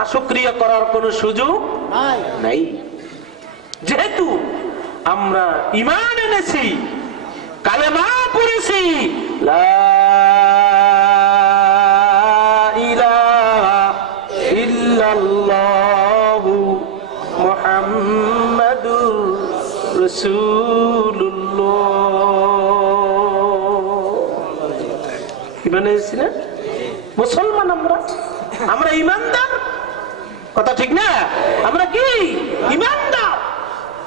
নাশুকরিয়া করার কোনো সুযোগ নাই। যেহেতু আমরা ঈমান এনেছি, কালেমা পড়েছি, লা ইলাহা ইল্লাল্লাহু মুহাম্মাদুর রাসূলুল্লাহ, ঈমান এনেছি না? মুসলমান আমরা ঈমানদার, কথা ঠিক না? আমরা কি ঈমানদার?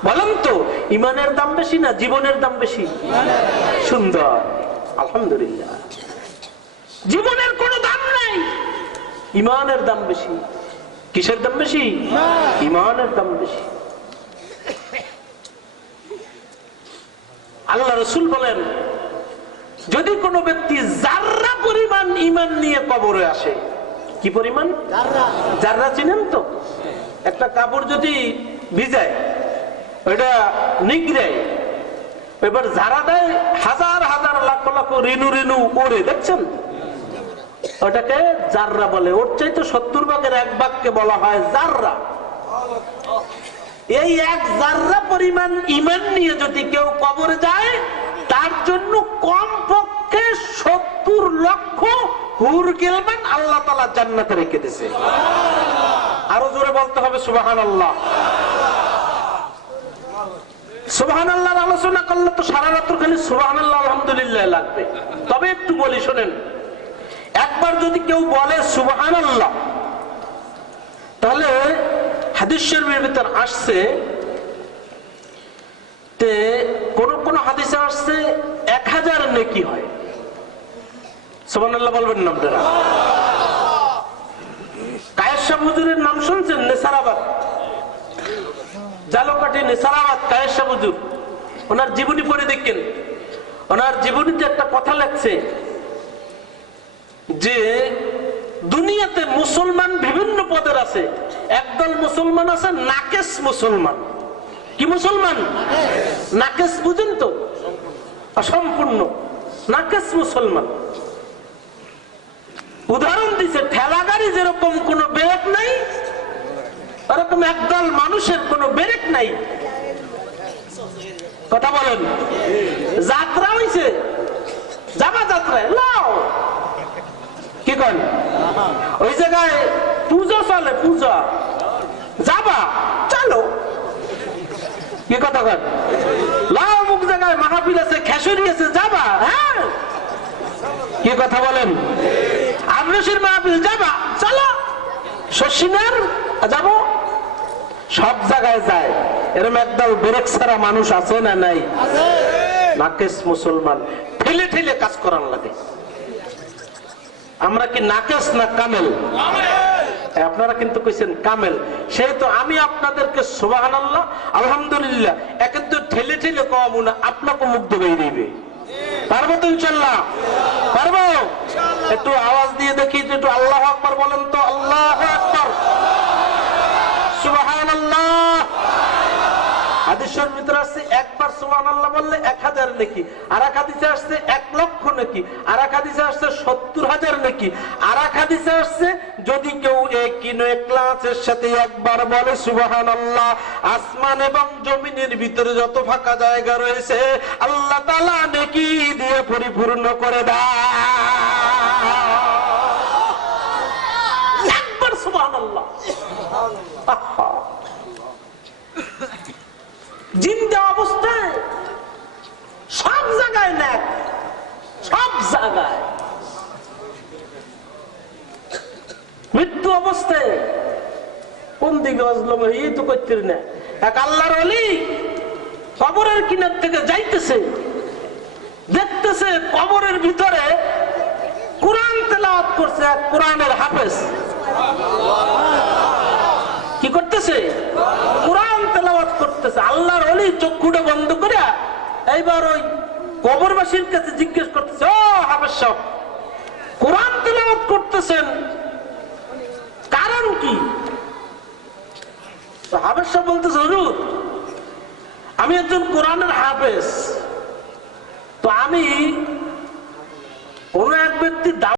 বলেন তো, ঈমানের দাম বেশি না জীবনের দাম বেশি? সুন্দর, আলহামদুলিল্লাহ। জীবনের কোনো দাম নাই, ঈমানের দাম বেশি। কিসের দাম বেশি? ঈমানের দাম বেশি। আল্লাহ রাসূল বলেন, যদি কোনো ব্যক্তি জাররা পরিমাণ ঈমান নিয়ে কবরে আসে, কি পরিমাণ? জাররা চিনেন তো? একটা কাপড় যদি ভিজায়, ওইটা নিগড়ায়, এবার ঝাড়া দেয়, হাজার হাজার লাখ লাখ রেণু রেণু ওড়ে, দেখছেন? ওটাকে জাররা বলে। ওর চাইতে 70 ভাগের 1 ভাগকে বলা হয় জাররা। এই এক জাররা পরিমাণ ঈমান নিয়ে যদি কেউ কবরে যায়, তার জন্য কমপক্ষে 70 লক্ষ হুর গিলমান আল্লাহ তাআলা জান্নাতে রেখে দিয়েছে। আরো জোরে বলতে হবে সুবহানাল্লাহ। সুবহানাল্লাহর আলোচনা করলে তো সারা রাত খালি সুবহানাল্লাহ আলহামদুলিল্লাহ লাগবে। তবে একটু বলি শোনেন, একবার যদি কেউ বলে সুবহানাল্লাহ, তাহলে হাদিস শরীফের ভিতর আসছে, কোন হাদিসে আসছে 1000 নেকি হয়। সুবহানাল্লাহ বলবেন না আপনারা? কায়েশা হুজুরের নাম শুনছেন? নেসারাবাদ, জালকাঠি নেসারাবাদ কায়েশা হুজুর, ওনার জীবনী পড়ে দেখেন। ওনার জীবনীতে একটা কথা লেখছে যে দুনিয়াতে মুসলমান বিভিন্ন পদের আছে। একদল মুসলমান আছে নাকেস মুসলমান। কি মুসলমান? নাকেস, বুঝেন তো? অসম্পূর্ণ, নাকেস মুসলমান। উদাহরণ দিছে, ঠেলা গাড়ি যেরকম কোন ব্রেক নাই, ওরকম একদল মানুষের কোন ব্রেক নাই। কথা বলেন? যাত্রা হইছে, যাবা যাত্রায় লাও, কি কন? ওই জায়গায় পূজা চলে, পূজা, যাবা চলো, কি কথা কন? লাও, অমুক জায়গায় মাহফিল আছে, খেসুরি আছে, যাবা, হ্যাঁ, কি কথা বলেন? আমরশির মাহফিল, যাবা চলো, শশিনার যাবো, সব জায়গায় যায়। এরকম একদল ব্রেক ছাড়া মানুষ আছে না নাই? নাকেস মুসলমান, ঠেলে ঠেলে কাজ করার লাগে। আমরা কি নাকেস না কামেল? আপনারা কিন্তু কইছেন কামেল। সেই তো আমি আপনাদেরকে সুবহানাল্লাহ আলহামদুলিল্লাহ একে তো ঠেলে ঠেলে কওয়াবো না, আপনাকে মুখ দেবেই দিবে। পারবো তো ইনশাআল্লাহ? পারবো? একটু আওয়াজ দিয়ে দেখি, একটু আল্লাহু আকবার বলেন তো। আল্লাহু আকবার, সুবহানাল্লাহ। হাদিসের ভিতরে আসছে একবার সুবহানাল্লাহ বললে 1000 নেকি, আর এক হাদিসে আসছে 1 লক্ষ নেকি, আর এক হাদিসে আসছে 70,000 নেকি, আর এক হাদিসে আসছে যদি কেউ ইখলাসের সাথে একবার বলে সুবহানাল্লাহ, আসমান এবং জমিনের ভিতরে যত ফাঁকা জায়গা রয়েছে আল্লাহ তাআলা নেকি দিয়ে পরিপূর্ণ করে দেয়। একবার সুবহানাল্লাহ। জিন্দা অবস্থায় সব জায়গায় নেক, সব জায়গায়। মৃত্যু অবস্থায় কোন দিকে আসলাম এই তো করতে না। এক আল্লাহর ওলি কবরের কিনার থেকে যাইতেছে, দেখতেছে কবরের ভিতরে কোরআন তেলাওয়াত করছে এক কোরআনের হাফেজ। কি করতেছে? কোরআন তেলাওয়াত করতেছে। আল্লাহর ওলি চক্ষুটা বন্ধ করে এইবার ওই কবরবাসীর কাছে জিজ্ঞেস করতেছে, ও হাফেজ সাহেব, কোরআন তেলাওয়াত করতেছেন, কারণ কি? হাফেজ সাহেব বলতেছে, হুজুর আমি একজন কোরআনের হাফেজ, তো আমি কোন এক ব্যক্তি